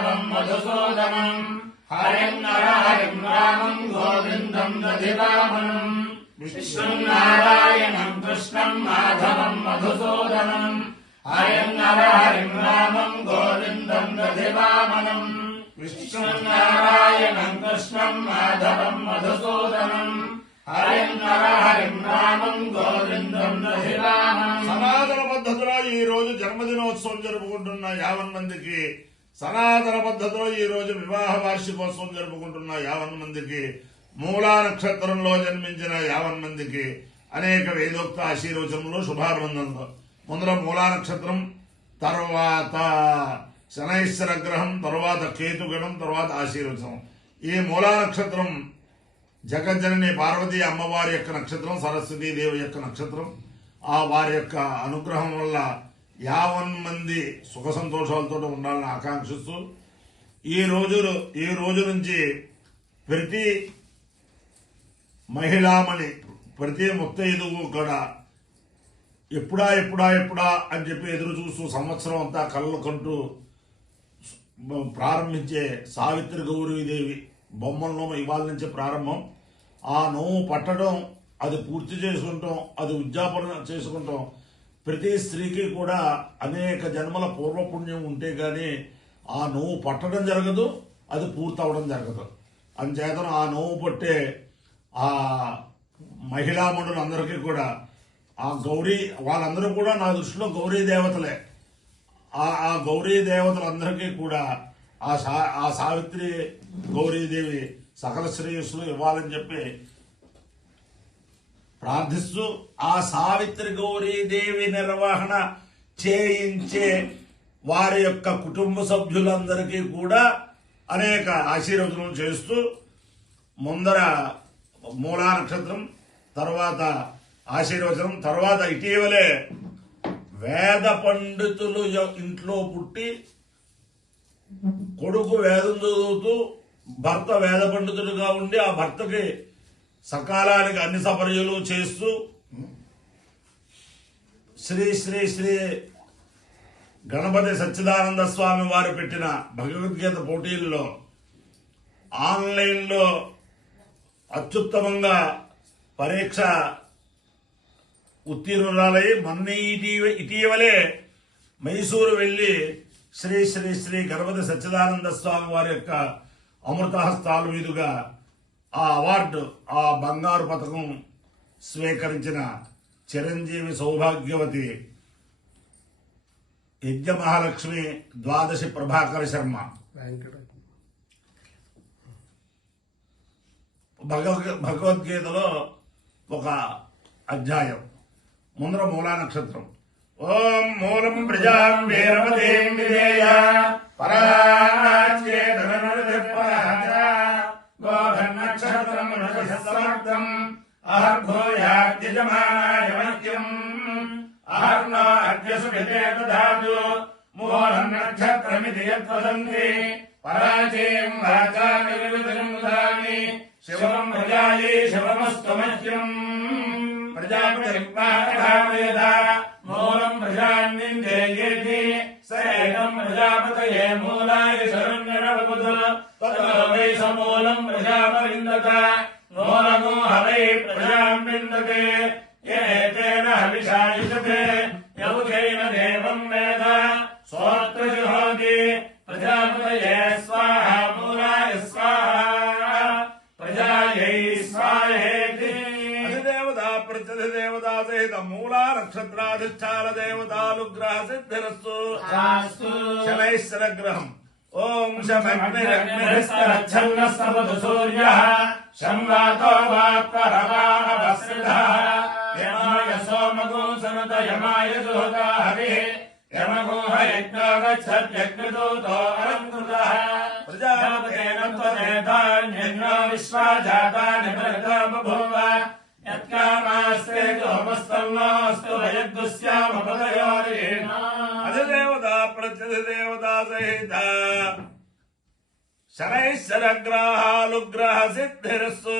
माधवं मधुसूदनं हरिं नरहरिं रामं गोविन्दं दधिवामनं विष्णुं नारायणं कृष्णं माधवं मधुसूदनं हरिं नरहरिं रामं गोविन्दं दधिवामनं विष्णुं नारायणं कृष्णं माधवं मधुसूदनं हरिं नरहरिं रामं गोविन्दं दधिवामनं। సనాతన పద్ధతిలో ఈ రోజు జన్మదినోత్సవం జరుపుకుంటున్న 50 మందికి, సనాతన పద్ధతిలో ఈ రోజు వివాహ వార్షికోత్సవం జరుపుకుంటున్న 50 మందికి, మూలా నక్షత్రంలో జన్మించిన 50 మందికి అనేక వేదోక్త ఆశీర్వచనములు శుభాభినందనలు. ముందర మూలా నక్షత్రం, తర్వాత శనైశ్వర గ్రహం, తర్వాత కేతుగణం, తర్వాత ఆశీర్వచనం. ఈ మూలా నక్షత్రం జగజ్జనని పార్వతీ అమ్మవారి యొక్క నక్షత్రం, సరస్వతీదేవి యొక్క నక్షత్రం. ఆ వారి యొక్క అనుగ్రహం వల్ల 50 మంది సుఖ సంతోషాలతో ఉండాలని ఆకాంక్షిస్తూ ఈ రోజు నుంచి ప్రతి మహిళామణి, ప్రతి ముత్తైదువు కూడా ఎప్పుడా అని చెప్పి ఎదురు చూస్తూ సంవత్సరం అంతా కళ్ళు కంటూ ప్రారంభించే సావిత్రి గౌరీదేవి బొమ్మలను ఇవాళ నుంచే ప్రారంభం. ఆ నోము పట్టడం, అది పూర్తి చేసుకుంటాం, అది ఉద్యాపన చేసుకుంటాం. ప్రతి స్త్రీకి కూడా అనేక జన్మల పూర్వపుణ్యం ఉంటే గాని ఆ నోవు పట్టడం జరగదు, అది పూర్తవడం జరగదు. అందుచేత ఆ నోవు పట్టే ఆ మహిళామణులందరికీ కూడా ఆ గౌరీ, వాళ్ళందరూ కూడా నా దృష్టిలో గౌరీ దేవతలే. ఆ గౌరీ దేవతలందరికీ కూడా ఆ సావిత్రి గౌరీదేవి సకల శ్రేయస్సులు ఇవ్వాలని చెప్పి ప్రార్థిస్తూ, ఆ సావిత్రి గౌరీదేవి నిర్వహణ చేయించే వారి యొక్క కుటుంబ సభ్యులందరికీ కూడా అనేక ఆశీర్వచనం చేస్తూ, ముందర మూలా నక్షత్రం, తర్వాత ఆశీర్వచనం, తర్వాత ఇటీవలే వేద పండితులు ఇంట్లో పుట్టి కొడుకు వేదం చదువుతూ భర్త వేద పండితుడిగా ఉండి ఆ భర్తకి సకాలానికి అన్ని సపర్యలు చేస్తూ శ్రీ శ్రీ శ్రీ గణపతి సచ్చిదానంద స్వామి వారు పెట్టిన భగవద్గీత పోటీల్లో ఆన్లైన్లో అత్యుత్తమంగా పరీక్ష ఉత్తీర్ణురాలై మొన్న ఇటీవలే మైసూరు వెళ్లి శ్రీ శ్రీ శ్రీ గణపతి సచ్చిదానంద స్వామి వారి యొక్క అమృతహస్తాల మీదుగా ఆ అవార్డు, ఆ బంగారు పథకం స్వీకరించిన చిరంజీవి సౌభాగ్యవతి యజ్ఞ మహాలక్ష్మి ద్వాదశి ప్రభాకర శర్మ భగవద్గీతలో ఒక అధ్యాయం. ముందర మూలా నక్షత్రం. ఓం మూలం ప్రజాం వీరవతీం విధేయ గోధన్నక్షత్రం సమర్థం అహర్భూయాద్యజమానాయమత్యం అహర్నో అద్యసుభితే దధాతు మూలన్నక్షత్రమితి యద్వదంతి పరాజయం వాచానిర్విదం ముదామి శివం ప్రజాయే శివమస్తు మహ్యం ప్రజాపతిర్వేద మూలం ప్రజాన్నిందేయేతి సేనం ప్రజాపతయే మూలాయ శరణ్యరవబుధ తతో వై సమూలం ప్రజాపవిందత మూలమో హవై ప్రజావిందతే ఏతేన హవిషాయుషతే యౌకేన దేవం వేద సోత్ర జుహోతి ప్రజాపతయే స్వాహ మూలాయ స్వాహ ప్రజాయై స్వాహేతి. ప్రతిదేవతా సహిత మూలా నక్షత్రాధిష్టాన దేవతానుగ్రహ సిద్ధిరస్తు. శనైశ్వర గ్రహం. ఓం శమగ్నిరగ్నిరస్తరచ్ఛన్నస్తవతు సూర్యః శంవాతో వాత్పరవాహవస్రిధః యమాయ సోమగో సనత యమాయ దుహతా హరిః యమగోహ యజ్ఞో గచ్చత్యగ్నిదూతో అలంకృతః ప్రజాపతేన త్వనేతాన్యజ్ఞో విశ్వాజాతాని భరతో బభూవ యత్కామాస్తే హోమస్తన్నోస్తు వయద్దుస్యామపదయోరేణ. అధిదేవతా ప్రత్యధిదేవతా సహిత శనైశ్వరగ్రహాలుగ్రహ సిద్ధిరస్సు.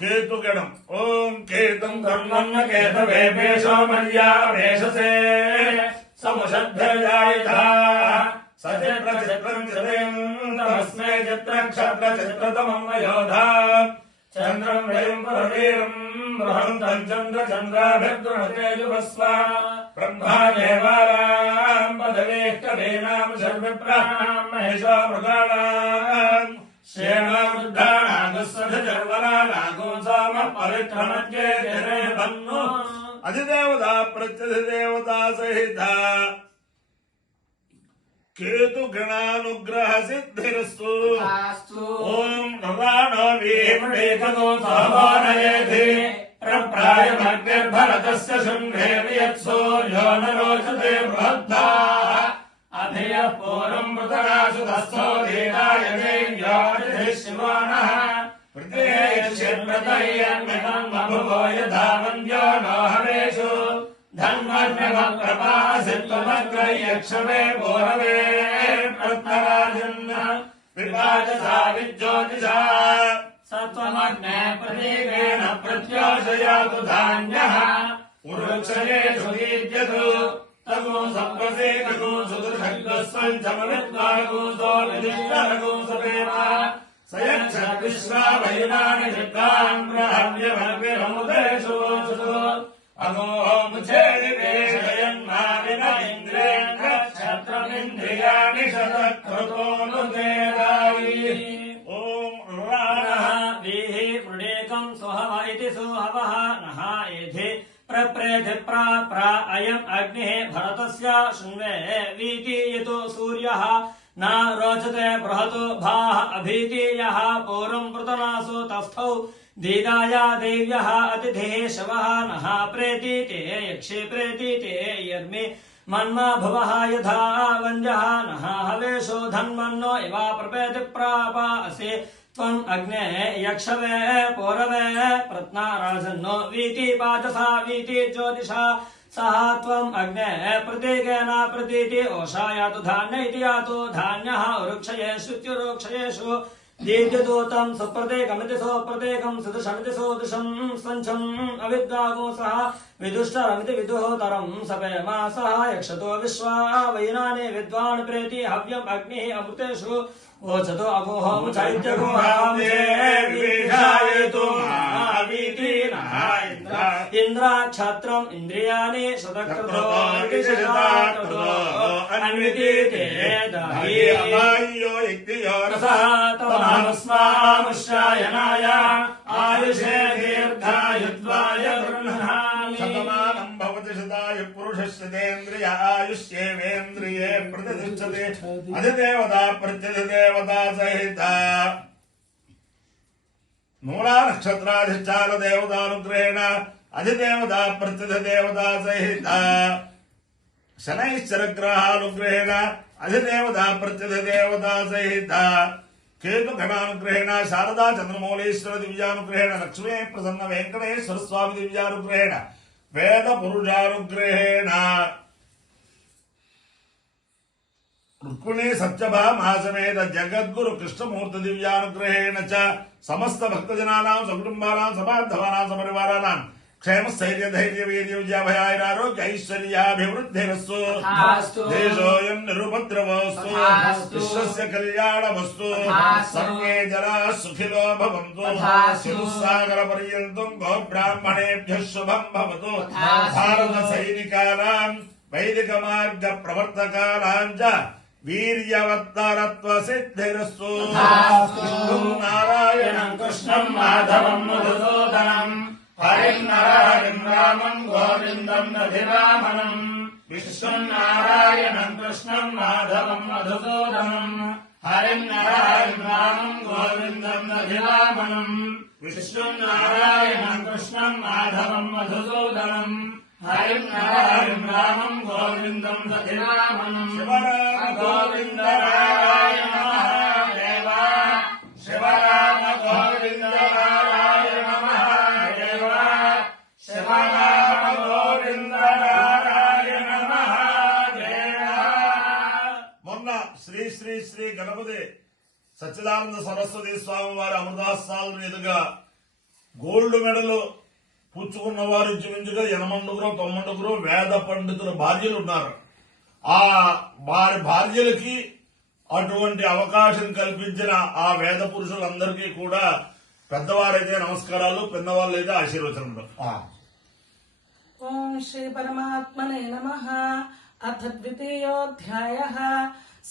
కేతుగణం. ఓం కేతుం కర్మన్న కేతవేషో మర్యా వేషసే సముషద్భర్యాయుధ సచిత్రం చిత్రమస్మే చిత్రక్షత్రచిత్రతమం వయోధా చంద్రం వయం పురవీరం బృహంతం చంద్రచంద్రాభిర్గృహతేజువస్వ బ్రహ్మాదేవానాం పదవేష్టవేనాం సర్వప్రాణాం మహేశో మృగాణాం శ్రేణోర్ధానాగస్వధర్వనాగోసామ పరిక్రమత్యే జరేభన్ను అధిదేవత ప్రత్యధిదేవత సహిత కేతు గణానుగ్రహ సిద్ధిరస్తు ఓం నవానో వీమేకతో సహోనయేధి ప్రప్రాయమగ్నిర్భరతస్య శృంగే వియత్సూర్యో నరోచతే బృహద్భా అధియః పూరం మృతరాసుతస్థో దేవాయ దేవ్యాదిధిः శివానః ప్రత్యేక్షేత్రతయ్యన్మితం బభువో యథా వంద్యో నో హవేషు ధన్మగ్నమప్రపాసిత్వమగ్రయక్షమే పూరవే ప్రత్నరాజన్న వివాజసా విజ్యోతిషా సత్వమగ్నే ప్రదీపేన ప్రత్యోషయాతు ధాన్యః ఉరుక్షయేషు దీప్యతు తగు సంప్రసేకగు సుదృఢగ్రస్వంచమవిద్వాగు సోనిదిష్టరగు సవేమ సయక్ష విశ్వావైనాని విద్వాన్ బ్రహ్మ్యమగ్నిరముదేషు అగోముచేదివేషయన్మావిన ఇంద్రేణ క్షత్రమింద్రియాణి శతక్రతోనుదేదాయి ఓం రాణః వీహి వృడేకం సుహవ ఇతి సుహవః నః ఏధి ప్రప్రేధి ప్రా అయం అగ్నిః భరతస్య శృణ్వే వీతి యతో సూర్యః न रोचते बृहतो भाः अभीतीयः पूर्वं पृतनासो तस्थौ दीदाया देव्यः अतिथिः शवः नः प्रेतीते यक्षे प्रेतीते यर्मे मन्मा भुवः यथा वञ्जः नः हवेशो धन्वन्नो इवा प्रपेति प्रापासि त्वम् अग्ने यक्षवे पौरवे प्रत्नाराजन्नो वीति पाचसा वीति ज्योतिषा सह त्वम् अग्ने प्रतीकेन प्रतीति ओषायातु धान्य इति यातु धान्यः वृक्षयेषु दीर्घदूतं सुप्रतीकमिति सुप्रतीकं सदृशमिति सदृशं सञ्चम् अविद्वागो सह विदुष्टरमिति विदुहोतरं सपेम सह यक्षतो विश्वा वैनानि विद्वान् प्रेति हव्यम् अग्निः अमृतेषु ओचतो अगोहं चैत्यगोहायतु इंद्राक्षत्रम् इंद्रियाणि शतक्रतो अन्वितीते तमस्मामुष्यायनाय आयुषे दीर्घायुत्वाय गृह्णामि शतमानं भवति शताय पुरुषस्येन्द्रिय आयुष्येवेन्द्रिये प्रतिष्ठते अधिदेवता प्रत्यधिदेवता सहित मूला नक्षत्राधिष्ठान देवतानुग्रहेण अधिदेवता प्रत्यधिदेवता सहित शनैश्चरग्रहानुग्रहेण अधिदेवता प्रत्यधिदेवता सहित केतु गणानुग्रहेण शारदा चंद्रमौलेश्वर दिव्यानुग्रहेण लक्ष्मी प्रसन्न वेंकटेश्वर स्वामी दिव्यानुग्रहेण वेद पुरुषानुग्रहेण रुक्मिणी सत्यभा महासमेत जगद्गुरु कृष्णमूर्ति दिव्यानुग्रहेण च समस्त भक्तजनानां सकुटुम्बानां सबान्धवानां सपरिवाराणां क्षेम स्थैर्य धैर्य वीर्य विजयाभयारोग्य ऐश्वर्याभिवृद्धिरस्तु देशोऽयं निरुपद्रवस्तु विश्वस्य कल्याणमस्तु सर्वे जनाः सुखिनो भवन्तु चतुस्सागरपर्यन्तं गोब्राह्मणेभ्यः शुभं भवतु भारत सैनिकानां वैदिक मार्ग प्रवर्तकानां च वीर्यवत्तरत्व सिद्धिरस्तु नारायणं कृष्णं माधवं मधुसूदनं हरिं नरहरिं रामं गोविन्दं दधिवामनं विष्णुं नारायणं कृष्णं माधवं मधुसूदनं हरिं नरहरिं रामं गोविन्दं दधिवामनं विष्णुं नारायणं कृष्णं माधवं मधुसूदनं हरिं नरहरिं रामं गोविन्दं दधिवामनं गोविन्द नारायण महादेव शिवराम गोविन्द नारायण महादेव शिवराम गोविन्द नारायण महादेव మొన్న శ్రీ శ్రీ శ్రీ గణపతి సచ్చిదానంద సరస్వతి స్వామి వారి అమృతాస్తాల మీదుగా గోల్డ్ మెడల్ పుచ్చుకున్న వారు ఇంచుమించుగా 89 వేద పండితుల భార్యలు ఉన్నారు. ఆ వారి భార్యలకి అటువంటి అవకాశం కల్పించిన ఆ వేద పురుషులందరికీ కూడా పెద్దవారైతే నమస్కారాలు, పిన్నవాళ్ళైతే ఆశీర్వచనములు. ఓం శ్రీ పరమాత్మనే నమః. అథ ద్వితీయోऽధ్యాయः.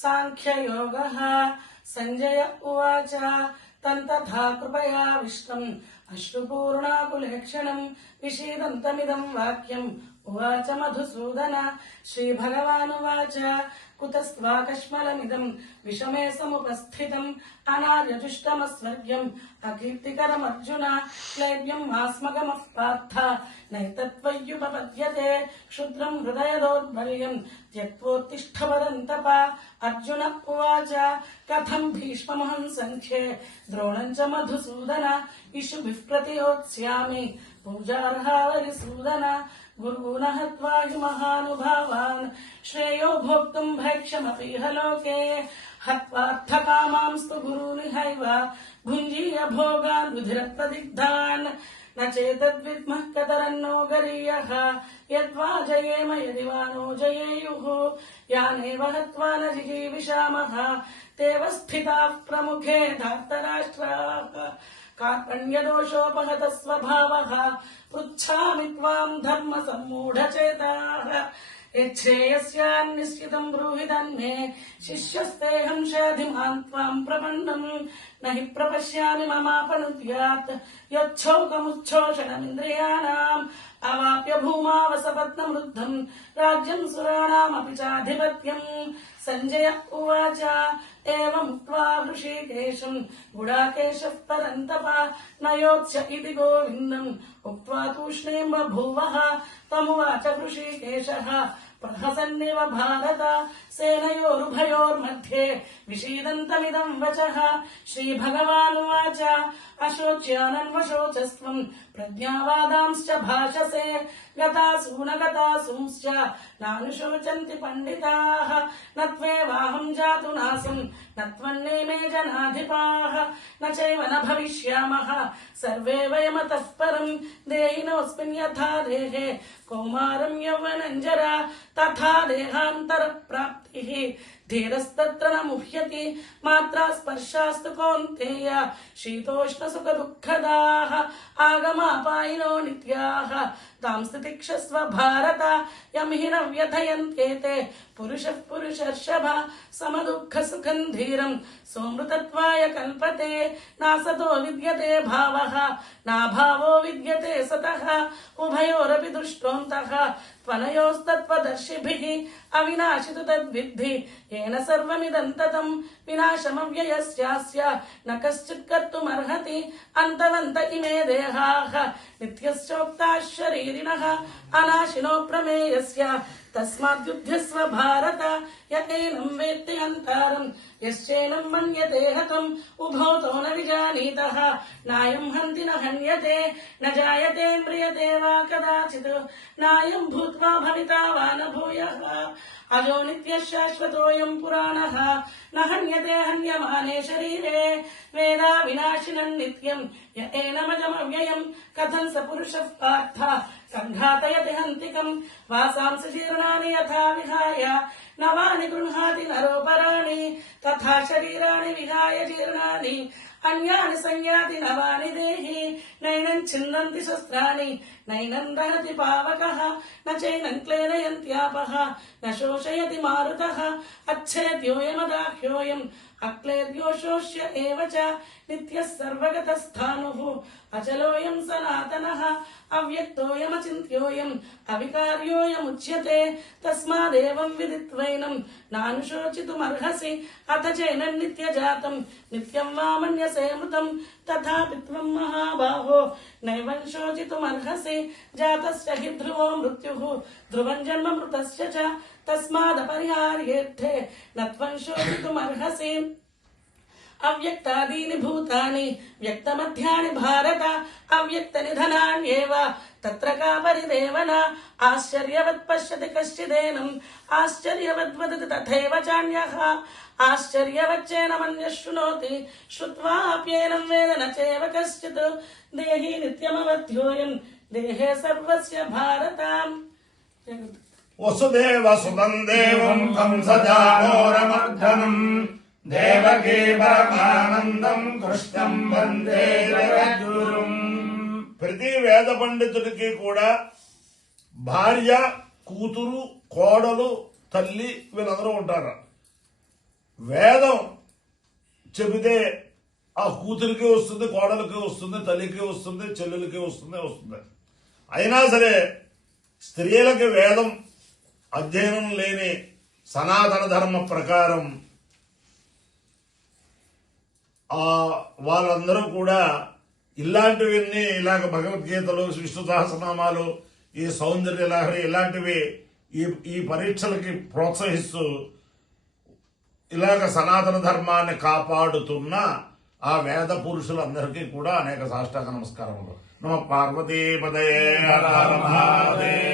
సాంఖ్యయోగः. సంజయ ఉవాచ తం తథా కృపయా విష్ణుం అశ్రుపూర్ణాకులేక్షణం విషీదంతమిదం వాక్యం ఉవాచ మధుసూదన. శ్రీభగవానువాచ కుతస్వాకష్మలమిదం విషమే సముపస్థితం అనార్యజుష్టమస్వర్గ్యం అకీర్తికరమర్జున క్లైబ్యం ఆస్మగమః పార్థ నైతత్వయ్యుపపద్యతే క్షుద్రం హృదయదౌర్బల్యం త్యక్తోత్తిష్ఠ పరంతప. అర్జున ఉవాచ కథం భీష్మమహం సంఖ్యే ద్రోణం చ మధుసూదన ఇషుభిః ప్రతియోత్స్యామి పూజార్హావరిసూదన. గురువున హత్వా హి మహానుభావాన్ శ్రేయో భోక్తుం భైక్షమపీహ లోకే హత్వార్థకామాంస్తు గురూనిహైవ భుంజీయ భోగాన్ విధిరప్రదిగ్ధాన్ న చేతద్విద్మః కతరన్నో గరీయః యద్వా జయేమ యది వా నో జయేయుః యానేవ హత్వా న జిగీవిషామః తేవ స్థితాః ప్రముఖే ధార్తరాష్ట్రాః కార్పణ్యదోషోపహత స్వభావః పృచ్ఛామి త్వాం ధర్మ సమ్మూఢచేతాః యచ్ఛ్రేయస్యాన్నిశ్చితం బ్రూహి తన్మే శిష్యస్తేహం షాధిమాన్ త్వాం ప్రపన్నం నహి ప్రపశ్యామి మమాపనుద్యాత్ యచ్చౌకముచ్ఛోషణమింద్రియాణాం అవాప్య భూమావసపత్నమృద్ధం రాజ్యం సురాణామపి చాధిపత్యం. సంజయ ఉవాచ ఏవముక్త్వా హృషీకేశం గుడాకేశః పరంతప నయోత్స్య ఇతి గోవిందం ఉక్త్వా తూష్ణీం బభూవః తమువాచ హృషీకేశః ప్రహసన్నివ భారత సేనయోరుభయోర్मध्ये విషీదంతమిదం వచః. శ్రీభగవానువాచ అశోచ్యానన్వశోచస్త్వం ప్రజ్ఞావాదాంశ్చ భాషసే గతాసూన గతాసూంశ్చ నానుశోచంతి పండితాః నత్వేవాహం జాతు నాసం నత్వన్నేమే జనాధిపాః నచైవ న భవిష్యామః సర్వే వయమతః పరం దేహినోऽస్మిన్ యథా దేహే కౌమారం యౌవనం జరా తథా దేహాంతర ప్రాప్తిః ధీరస్తత్ర న ముహ్యతి మాత్రా స్పర్శాస్తు కౌంతేయ శీతోష్ణ సుఖ దుఃఖదాః ఆగమాపాయినో నిత్యాః తాం స్థితిక్షస్వ భారత యం హి న వ్యథయంత్యేతే పురుషః పురుషర్షభ సమదుఃఖ సుఖం ధీరం సోమృతత్వాయ కల్పతే నాసతో విద్యతే భావః నాభావో విద్యతే సతః ఉభయోరపి దృష్టోంతః త్వనయోస్తత్వదర్శిభిః అవినాశితు తద్విద్ధి येन सर्वमिदं ततं विनाशमव्ययस्यास्य न कश्चित् कर्तुमर्हति अन्तवन्त इमे देहाः नित्यस्योक्ताः शरीरिणः अनाशिनो प्रमेयस्य तस्माद्युध्यस्व भारत य एनं वेत्ति हन्तारं यश्चैनं मन्यते हतम् उभौ तौ न विजानीतः नायं हन्ति न हन्यते न जायते म्रियते वा कदाचित् नायं भूत्वा भविता वा न भूयः अजो नित्यः शाश्वतोऽयं पुराणः न हन्यते हन्यमाने शरीरे वेदा विनाशिनं नित्यं य एनमजमव्ययं कथं स पुरुषः पार्थ सङ्घातयति हन्तिकं वासांसि जीर्णानि यथा विहाय नवानि गृह्णाति नरोपराणि तथा शरीराणि विहाय जीर्णानि अन्यानि संयाति नवानि देहि नैनं छिन्दन्ति शस्त्राणि नैनं दहति पावकः न चैनं क्लेदयन्त्यापः न शोषयति मारुतः अच्छेद्योऽयमदाह्योऽयम् अक्लेद्यो शोष्य एव च नित्यः सर्वगतस्थाणुः अचलोऽयं सनातनः अव्यक्तोऽयमचिन्त्योऽयम् अविकार्योऽयमुच्यते तस्मादेवं विदित्वैनं नानुशोचितुमर्हसि अथ चैनं नित्यजातं नित्यं वा मन्यसे मृतं तथापि त्वं महाबाहो नैवं शोचितुमर्हसि जातस्य हि ध्रुवो मृत्युः ध्रुवं जन्म मृतस्य च तस्मादपरिहार्येऽर्थे न त्वं शोचितुमर्हसि अव्यक्तादीनि भूतानि व्यक्तमध्यानि भारत अव्यक्तनिधनान्येव तत्र का परिदेवना आश्चर्यवत् पश्यति कश्चिदेनम् आश्चर्यवद्वदति तथैव चान्यः आश्चर्यवच्चैनमन्यः शृणोति श्रुत्वाप्येनं वेद न चैव कश्चित् देहि नित्यमवध्योऽयं देहे सर्वस्य भारताम् वसुदेव सुतं देवं कंसचाणूरमर्दनम् దేవకీ పరమానందం కృష్ణం వందే జగద్గురుం. ప్రతి వేద పండితుడికి కూడా భార్య, కూతురు, కోడలు, తల్లి వీళ్ళందరూ ఉంటారు. వేదం చెబితే ఆ కూతురికి వస్తుంది, కోడలికి వస్తుంది, తల్లికి వస్తుంది, చెల్లెలకి వస్తుంది. అయినా సరే స్త్రీలకి వేదం అధ్యయనం లేని సనాతన ధర్మ ప్రకారం వాళ్ళందరూ కూడా ఇలాంటివన్నీ ఇలాగ భగవద్గీతలు, విష్ణు సహస్రనామాలు, ఈ సౌందర్య లహరి ఇలాంటివి ఈ పరీక్షలకి ప్రోత్సహిస్తూ ఇలాగ సనాతన ధర్మాన్ని కాపాడుతున్న ఆ వేద పురుషులందరికీ కూడా అనేక సాష్టాంగ నమస్కారములు. నమ పార్వతీపదయే హర హర మహాదేవ.